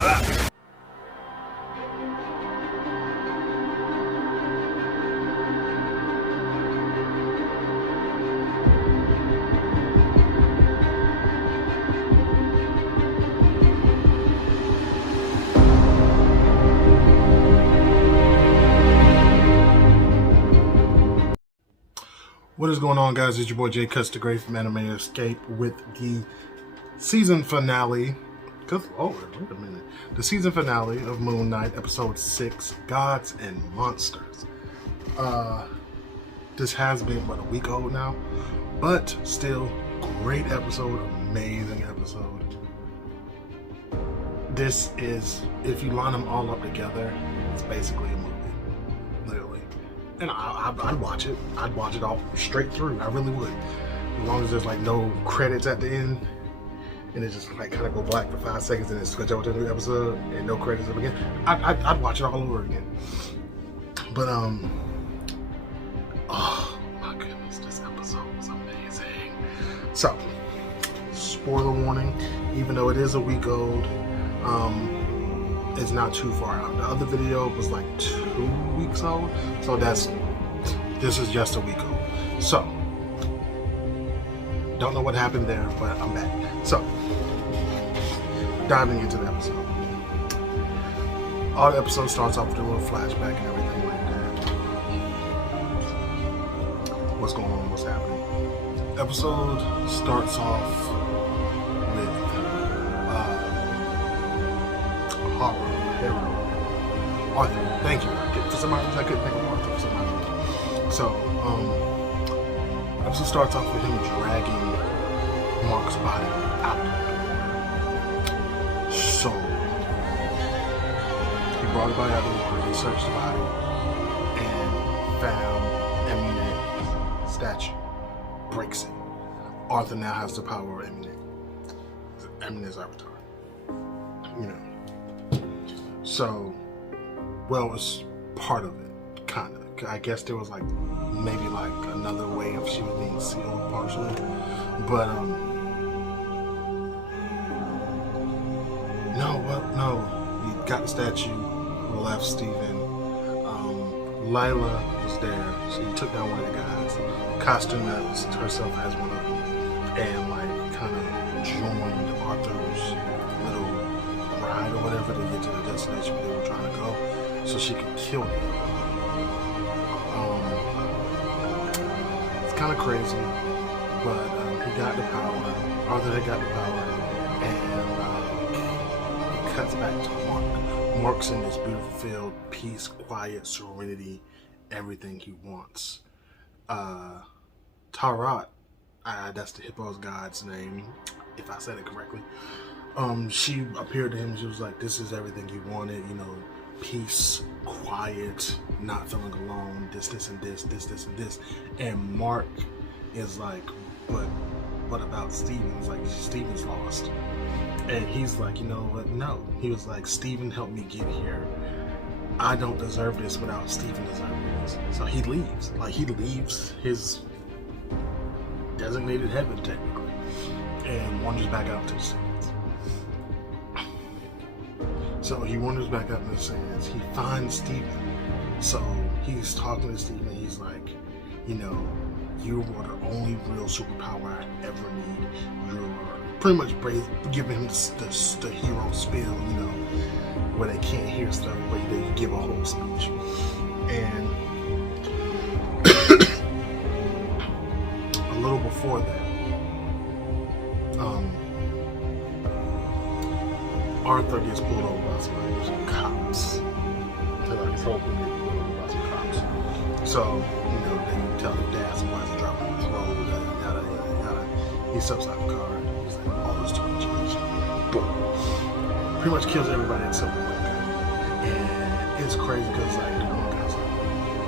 What is going on, guys? It's your boy JCutzDaGreat from AnimeEscape with the season finale. Oh, wait a minute. The season finale of Moonknight, Episode 6, Gods and Monsters. This has been, what, a week old now? But still, great episode, amazing episode. This is, if you line them all up together, it's basically a movie. Literally. And I'd watch it. I'd watch it all straight through. I really would. As long as there's like no credits at the end, and it just like kind of go black for 5 seconds, and it's switch over to the new episode, and no credits up again. I'd watch it all over again. But oh my goodness, this episode was amazing. So, spoiler warning. Even though it is a week old, it's not too far out. The other video was like 2 weeks old, so this is just a week old. So, don't know what happened there, but I'm back. So, diving into the episode. All the episode starts off with a little flashback and everything like that. What's going on? What's happening? Episode starts off with horror hero Arthur. Thank you. For some reason I couldn't think of Arthur for some reason. So, episode starts off with him dragging Mark's body out. So, he brought the body out of the water, he searched the body, and found AnimeEscape's statue. Breaks it. Arthur now has the power of AnimeEscape's avatar. You know. So, well, it's part of it, kind of. I guess there was like, maybe like another way if she was being sealed partially. But, no. He got the statue, left Steven. Lila was there. She took down one of the guys, costumed herself as one of them, and like kind of joined Arthur's little ride or whatever to get to the destination where they were trying to go, so she could kill him. It's kind of crazy, but he got the power. Arthur had got the power, and he cuts back to Mark. Mark's in this beautiful field, peace, quiet, serenity, everything he wants. Tarat, that's the hippo's god's name, if I said it correctly. She appeared to him, she was like, this is everything he wanted, you know, peace, quiet, not feeling alone, this and this. And Mark is like, but what about Steven? He's like, Steven's lost. And he's like, you know what, no. He was like, Steven helped me get here. I don't deserve this without Steven deserving this. So he leaves. Like, he leaves his designated heaven, technically, and wanders back out to the sands. So he wanders back out to the sands. He finds Steven. So he's talking to Steven. He's like, you know, you are the only real superpower I ever need. You're pretty much giving him the hero spiel, you know, where they can't hear stuff, but they give a whole speech. And a little before that, Arthur gets pulled over by some cops. They're like, pulled over by some cops. So, you know, they tell him, Dad, somebody's dropping the road, yada. He steps out the car. He's like, all this too much. Boom. Pretty much kills everybody except for one guy. And it's crazy because, like, the one guy's like,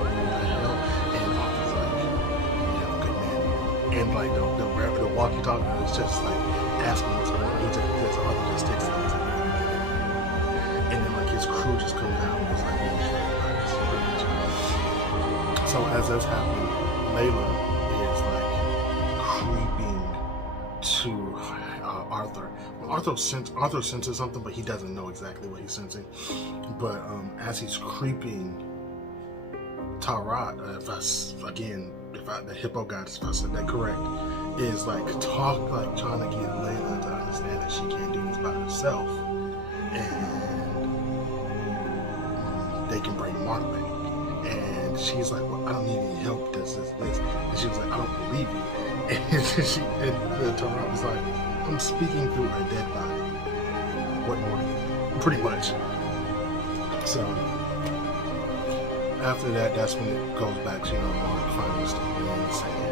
what the hell? And Arthur's like, you have a good man. And, like, the walkie-talkie is just, like, asking what's going on. Arthur just takes it. And then, like, his crew just comes out and was like, so as that's happening, Layla is like creeping to Arthur. Arthur senses something, but he doesn't know exactly what he's sensing. But as he's creeping, Tarat, the hippo goddess, if I said that correct, is like trying to get Layla to understand that she can't do this by herself, and they can bring Mark back. And she's like, well, I don't need any help, this. And she was like, I don't believe you. And Tarat was like, I'm speaking through a dead body. What more do you need? Pretty much. So after that, that's when it goes back to, Mark finally Steven and saying,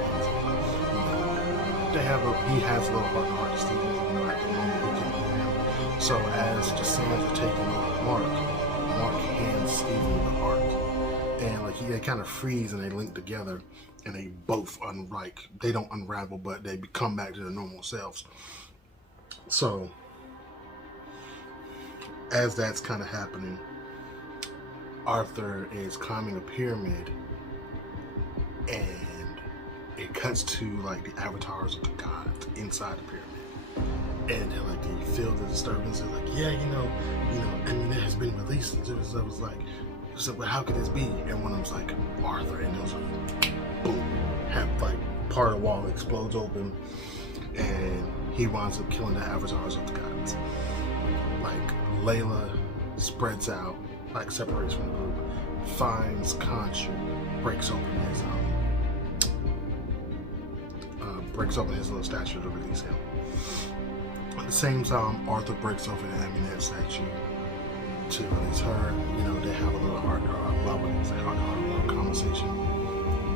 he has a little heart to Steven, at the moment who can hear him. So as the sands are taking over Mark hands Steven the heart. And they kind of freeze and they link together, and they both they don't unravel, but they come back to their normal selves. So as that's kind of happening, Arthur is climbing a pyramid, and it cuts to the avatars of the gods inside the pyramid, and they're like, "Do you feel the disturbance?" They're like, "Yeah, and it has been released." And so it was like, well, how could this be? And one of them's like, Arthur, and it was like, boom, part of the wall explodes open, and he winds up killing the avatars of the gods. Layla spreads out, separates from the group, finds Khonshu, breaks open his little statue to release him. At the same time, Arthur breaks open the AnimeEscape statue to release her. They have a little heart-to-heart conversation,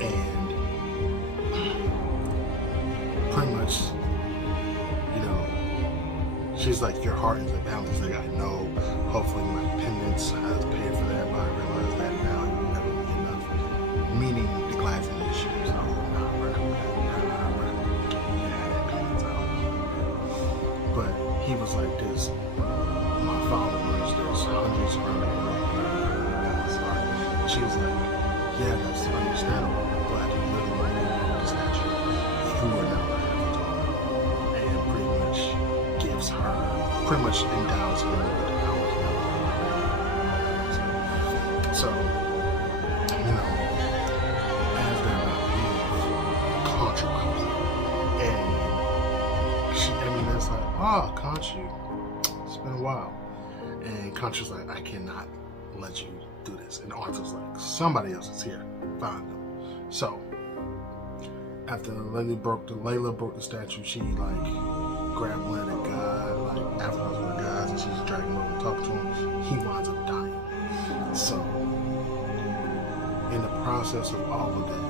and pretty much, she's like, your heart is unbound. He's like, I know, hopefully my penance has paid for that, but I realize that now it will never be enough. Meaning the glass in his shoes. But he was like, this, my followers, there's hundreds around the world. She was like, yeah, that's understandable, but you really want to be the statue. You are now my avatar. And pretty much endows her with the powers now. So, as they're about to leave, Khonshu comes in. And it's like, Khonshu, it's been a while. And Khonshu's like, I cannot let you do this. And Arthur's like, somebody else is here. Find them. So, after Layla broke the statue, she grabbed one of the god, avatars of the gods, and she's dragging him over and talking to him. He winds up dying. So, in the process of all of that,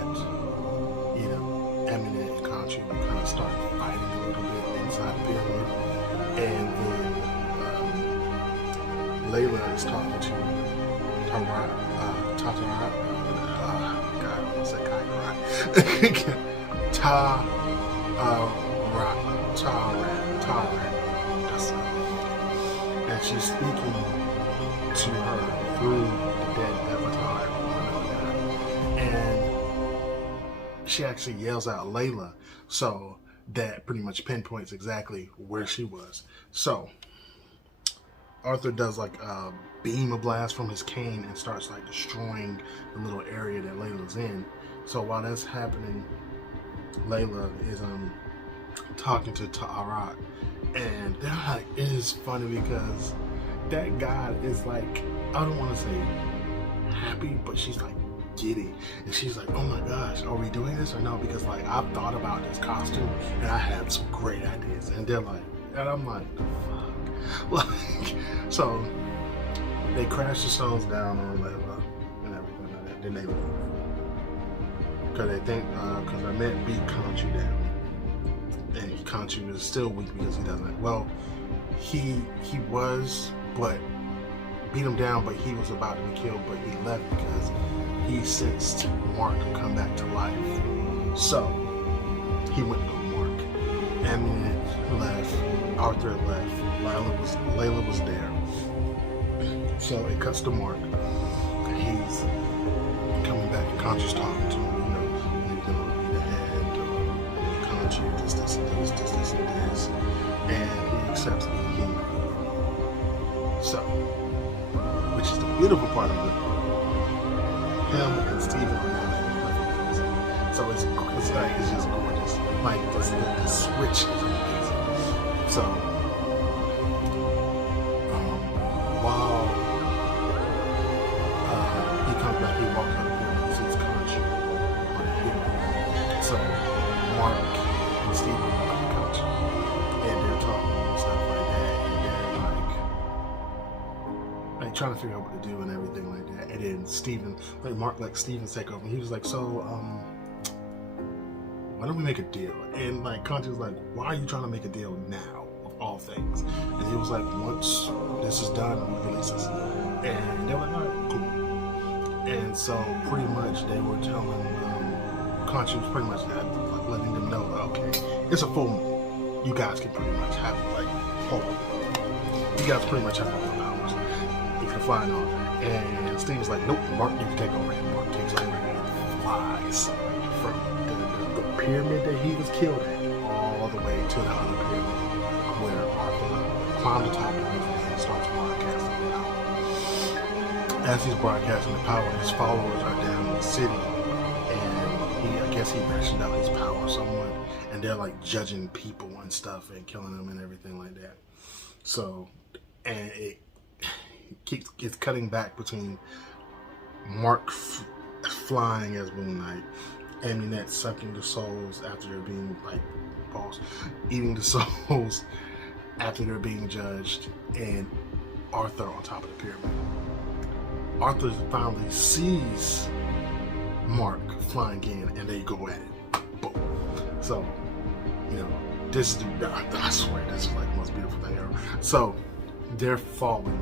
AnimeEscape and Khonshu kind of start fighting a little bit inside the pyramid, and then Layla is talking to and she's speaking to her through the dead avatar, and she actually yells out Layla, so that pretty much pinpoints exactly where she was. So Arthur does a beam of blast from his cane and starts destroying the little area that Layla's in. So while that's happening, Layla is talking to Tarat, and it is funny because that god is I don't want to say happy, but she's giddy, and she's like, oh my gosh, are we doing this or no? Because I've thought about this costume and I have some great ideas, and they're and I'm like, fuck. So they crash the stones down on Layla and everything like that. Then they leave because they think because I meant beat Khonshu down, and Khonshu is still weak because he doesn't. Well, he was, but beat him down, but he was about to be killed, but he left because he sensed Mark come back to life. So he went to Mark. Emmett left, Arthur left, Layla was there. So it cuts to Mark. He's coming back, and Khonshu's talking to him, the head, Khonshu, this, and this. And accepts being human. So, which is the beautiful part of it. Him and Steven are now in perfect. So it's just gorgeous. Like the switch is amazing. So while he comes back, he walks up here and sees Conch on the hill. So Mark and Steven walk on the couch and they're talking and stuff like that, and they're like trying to figure out what to do and everything like that. And then Steven, Mark lets Steven take over, and he was like, so why don't we make a deal? And like Conch was like, why are you trying to make a deal now of all things? And he was like, once this is done, we release this. And they were like, all right, cool. And so pretty much they were telling Conch was pretty much that, like letting them know, okay, it's a full moon. You guys can pretty much have like you guys pretty much have all the powers. You can fly and all that. And Steve was like, nope, Mark, you can take over. And Mark takes over and flies from the pyramid that he was killed at all the way to the other pyramid where Arthur climbed the top of it and starts broadcasting the power. As he's broadcasting the power, his followers are down in the city, and I guess he rationed out his power somewhat, and they're like judging people and stuff and killing them and everything like that. So, and it's cutting back between Mark flying as Moonknight, Aminette sucking the souls after they're being like boss, eating the souls after they're being judged, and Arthur on top of the pyramid. Arthur finally sees Mark flying in, and they go at it. Boom. So, you know, this is I swear this is like the most beautiful thing ever. So they're falling,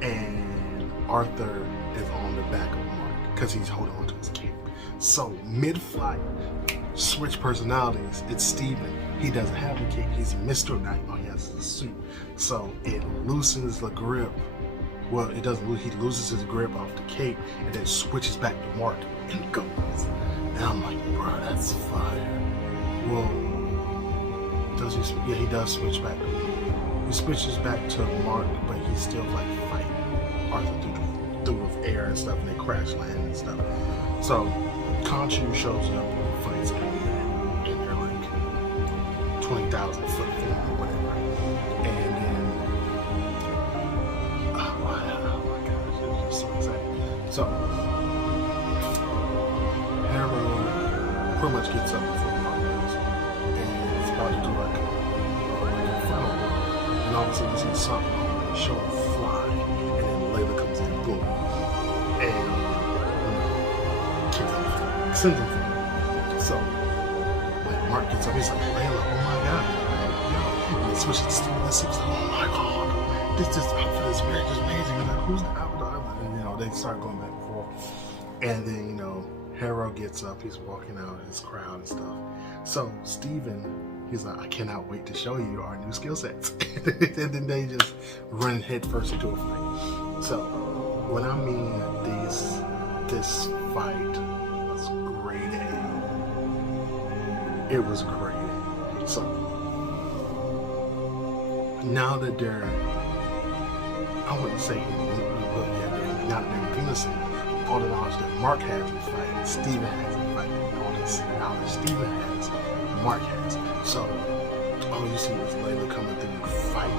and Arthur is on the back of Mark because he's holding on to his cape. So mid-flight, switch personalities. It's Steven. He doesn't have the cape. He's Mr. Knight. All he has is a suit. So it loosens the grip. Well, it doesn't. He loses his grip off the cape and then switches back to Mark and goes. And I'm like, bro, that's fire. Whoa. Does he? Yeah, he does switch back to him. He switches back to Mark, but he's still like fighting Arthur through the air and stuff, and they crash land and stuff. So Khonshu shows up and fights Aminette, and they're like 20,000 foot form or whatever. And then, oh my gosh, it was just so exciting. So Harrow pretty much gets up before Mark does, and it's about to do like a final one. And all of a sudden you see something on the show fly, and then Layla comes in, boom, and sends him for. So like Mark gets up, he's like, Layla, oh my god, and he switches to this. He's like, oh my god, this outfit is very just amazing. And like, who's the outfit? And you know, they start going back and forth, and then you know, Harrow gets up, he's walking out in his crowd and stuff. So Steven, he's like, I cannot wait to show you our new skill sets. And then they just run head first into a fight. So when I mean this fight was grade A. It was grade A. So now that they're, I wouldn't say now that they're in unison, all the knowledge that Mark has in fighting, Steven has in fighting, and all this knowledge Steven has, Mark has. So all you see is Layla coming through fighting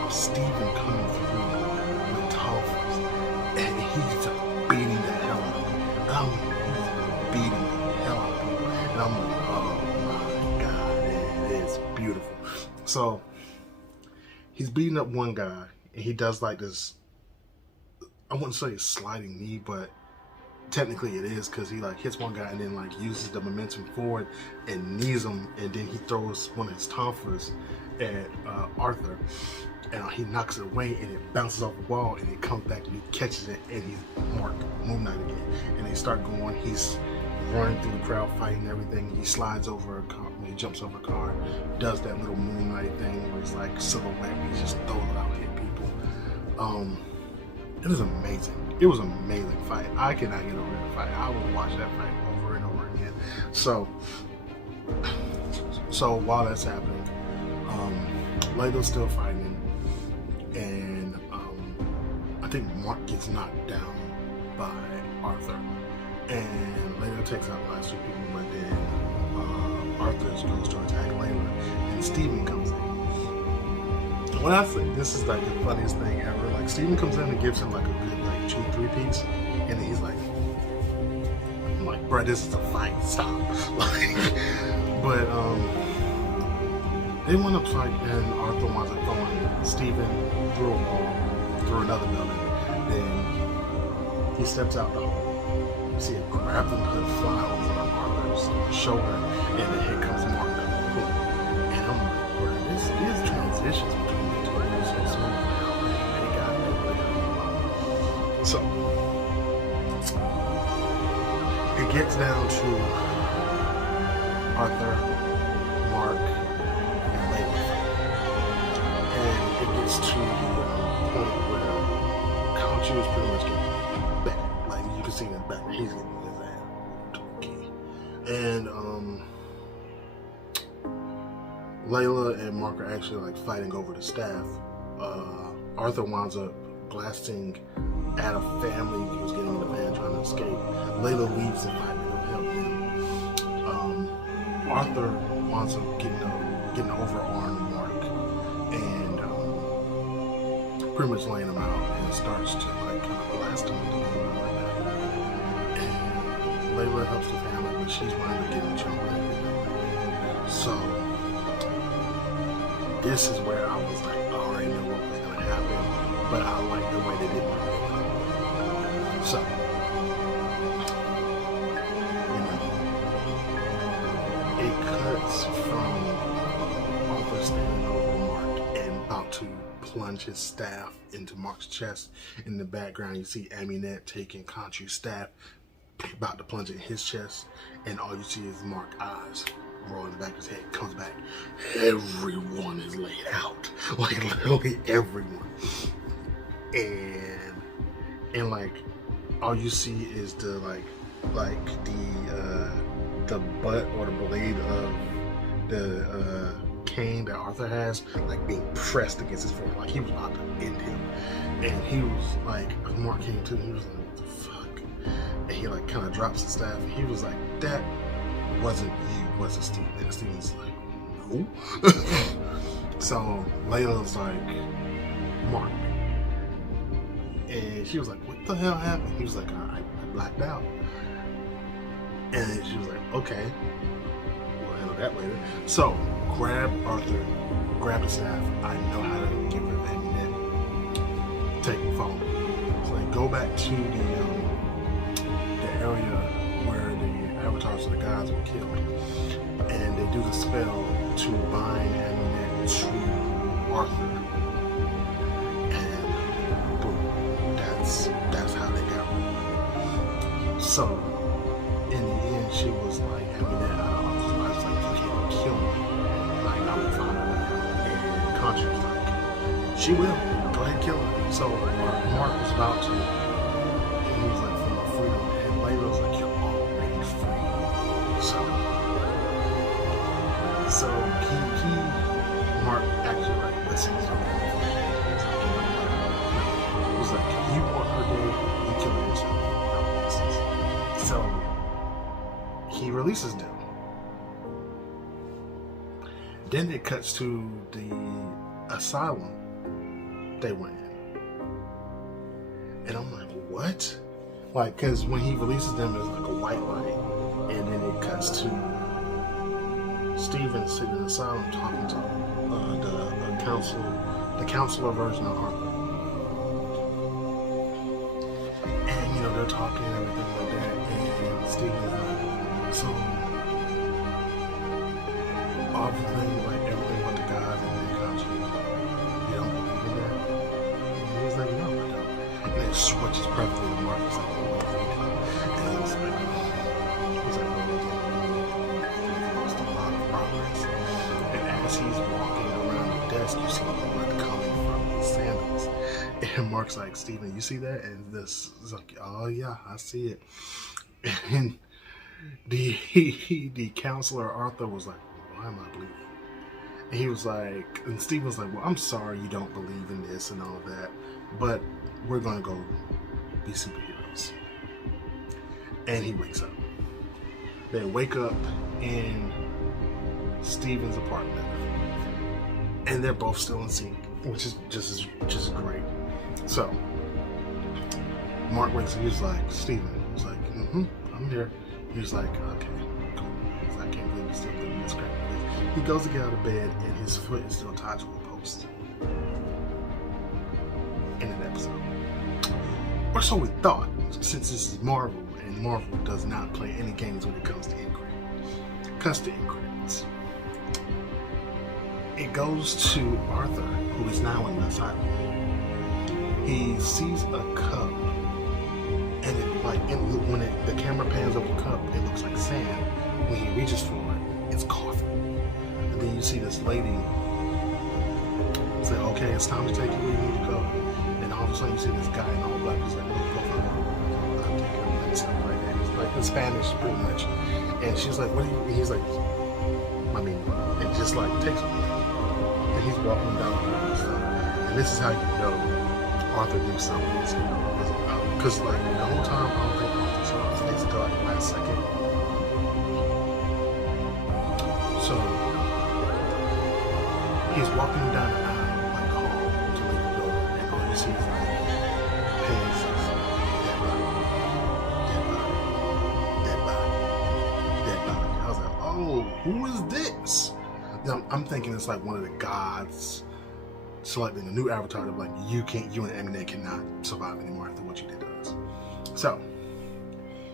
and Steven coming through with Thomas, and he's beating the hell out of him. He's beating the hell out of people. And I'm like, oh my god, it is beautiful. So he's beating up one guy, and he does like this, I wouldn't say a sliding knee, but technically it is, because he like hits one guy and then like uses the momentum forward and knees him, and then he throws one of his tonfas at Arthur, and he knocks it away, and it bounces off the wall, and it comes back and he catches it, and he's Mark Moonknight again, and they start going. He's running through the crowd fighting everything. He slides over a car, he jumps over a car, does that little Moonknight thing where he's like silhouette, he just throws it out, hit people. It was amazing. It was an amazing fight. I cannot get over that fight. I would watch that fight over and over again. So while that's happening, Layla's still fighting, and I think Mark gets knocked down by Arthur, and Layla takes out the last two people, but then Arthur goes to attack Layla, and Steven comes in. When I say this is like the funniest thing ever, like Steven comes in and gives him like a good like 2-3 piece, and then he's like, I'm like, bro, this is a fight, stop. Like, but they went up fight, and Arthur winds up throwing Steven through a wall, through another building. Then he steps out the hole. You see a grappling hook fly over Arthur's shoulder, and then here comes Mark. And I'm like, bro, these transitions between the two are so smooth now. And it got really so it gets down to Arthur, Mark, and Layla. And it gets to the point where Conchu is pretty much getting back. Like, you can see in the back, he's getting his ass to the key. And, Layla and Mark are actually, like, fighting over the staff. Arthur winds up blasting at a family who was getting in the van trying to escape. Layla leaves the fight to go help them. Arthur winds up getting over on Mark and pretty much laying him out, and starts to like kind of blast him with the gun like that. And Layla helps the family, but she's wound up getting jumped. So this is where I was like, I already knew what was gonna happen, but I like the way they did it. So, it cuts from Arthur standing over Mark and about to plunge his staff into Mark's chest. In the background, you see AnimeEscape taking Conchu's staff, about to plunge it in his chest, and all you see is Mark's eyes rolling back his head. Comes back, everyone is laid out, like literally everyone, and like all you see is the the butt or the blade of the cane that Arthur has, like being pressed against his forehead, like he was about to end him. And he was like, Mark came to him, he was like, what the fuck? And he like kind of drops the staff, and he was like, that wasn't you, was it, Steve? And Steven's like, no. So Layla's like, Mark. And she was like, what the hell happened? He was like, I blacked out. And she was like, okay, we'll handle that later. So, grab Arthur, grab the staff. I know how to get rid of AnimeEscape. Take the phone. So they go back to the area where the avatars of the gods were killed. And they do the spell to bind AnimeEscape to Arthur. And boom, that's how they got rid of it. So, in the end, she was like, AnimeEscape, I was like, you can't kill me. Like, I will find a way out. And Conchu was like, she will. Go ahead and kill her. So Mark was about to, and he was like, for my freedom. And Layla was like, you're already free. So Mark actually like listens to her. He was like, you want her dead, you kill her yourself. So he releases them. Then it cuts to the asylum they went in. And I'm like, what? Like, because when he releases them, it's like a white light. And then it cuts to Steven sitting in the asylum talking to the counselor version of Arthur. And, they're talking and everything like that. And Steven's like, so, everything about the gods and the Conchu, you don't believe in that? And he was like, no, I don't. And it switches perfectly to Mark. He's like, oh, and he was like, we've lost a lot of progress. And as he's walking around the desk, you see blood coming from his sandals. And Mark's like, Steven, you see that? And this is like, oh yeah, I see it. And the counselor Arthur was like, why am I bleeding? And he was like, and Steve was like, well, I'm sorry you don't believe in this and all of that, but we're gonna go be superheroes. And he wakes up. They wake up in Steven's apartment, and they're both still in sync, which is just great. So Mark wakes up. He's like, Steven. He's like, I'm here. He's like, okay, cool. He's like, I can't believe you're still living this crap. He goes to get out of bed, and his foot is still tied to a post. In an episode, or so we thought, since this is Marvel, and Marvel does not play any games when it comes to end credits. Cuts to end credits. It goes to Arthur, who is now in the asylum. He sees a cup, and when the camera pans over the cup, it looks like sand. When he reaches for it, it's coffee. And then you see this lady say, "Okay, it's time to take you where you need to go." And all of a sudden, you see this guy in all black. He's like, "Go for it." I'm taking him and stuff like that. He's like in Spanish, pretty much. And she's like, "What are you?" And he's like, and just like takes him. And he's walking down the road and stuff. And this is how you know Arthur knew something was going on. Because like the whole time, I don't think Arthur saw his face until like the last second. So he's walking down the aisle, like hall, to leave the door, and all you see is like pants, dead body. I was like, oh, who is this? I'm thinking it's like one of the gods selecting a new avatar of like, you and Eminem cannot survive anymore after what you did to us. So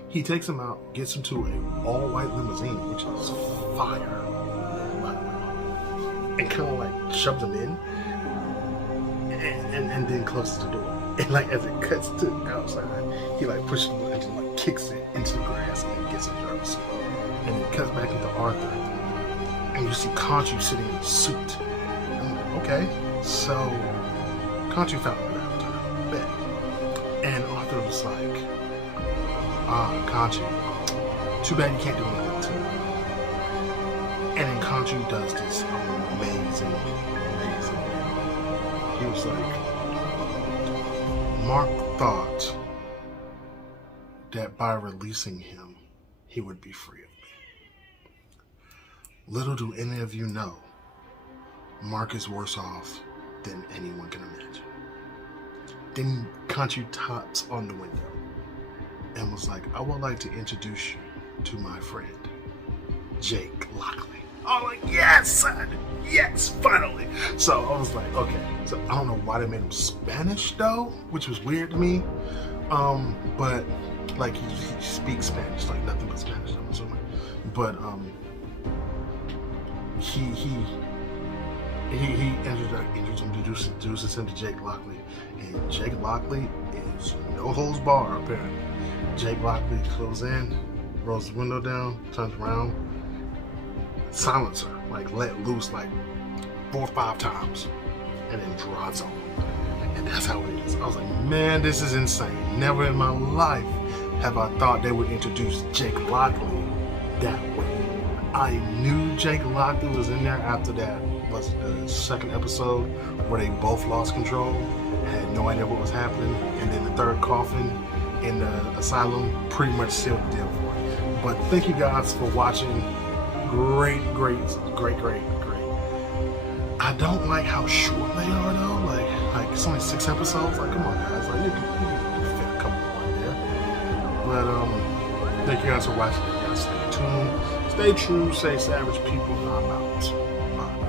he takes him out, gets him to an all-white limousine, which is fire, by the way, and kind of like shoves him in, and then closes the door. And like as it cuts to outside, he like pushes the engine, like kicks it into the grass, and gets him nervous. And it cuts back into Arthur, and you see Conchu sitting in a suit. And I'm like, okay, so Conchu found an avatar, bet. And Arthur was like, Conchu, too bad you can't do anything to me. And then Conchu does this amazing. He was like, Mark thought that by releasing him, he would be free of me. Little do any of you know, Mark is worse off than anyone can imagine. Then Conchu taps on the window and was like, I would like to introduce you to my friend, Jake Lockley. I was like, yes, son! Yes, finally! So I was like, okay. So I don't know why they made him Spanish though, which was weird to me. But like he speaks Spanish, like nothing but Spanish, I'm assuming. But he introduces him to Jake Lockley, and Jake Lockley is no holds bar apparently. Jake Lockley goes in, rolls the window down, turns around, silencer, like let loose like 4 or 5 times, and then drives on. And that's how it is. I was like, man, this is insane. Never in my life have I thought they would introduce Jake Lockley that way. I knew Jake Lockley was in there after that, was the 2nd episode where they both lost control and had no idea what was happening, and then the 3rd coffin in the asylum pretty much sealed the deal for it. But thank you guys for watching. Great. I don't like how short they are though. Like it's only 6 episodes. Like, come on guys, like you can fit a couple more in there. But thank you guys for watching. You guys stay tuned, stay true, stay savage, people. I'm out. Bye.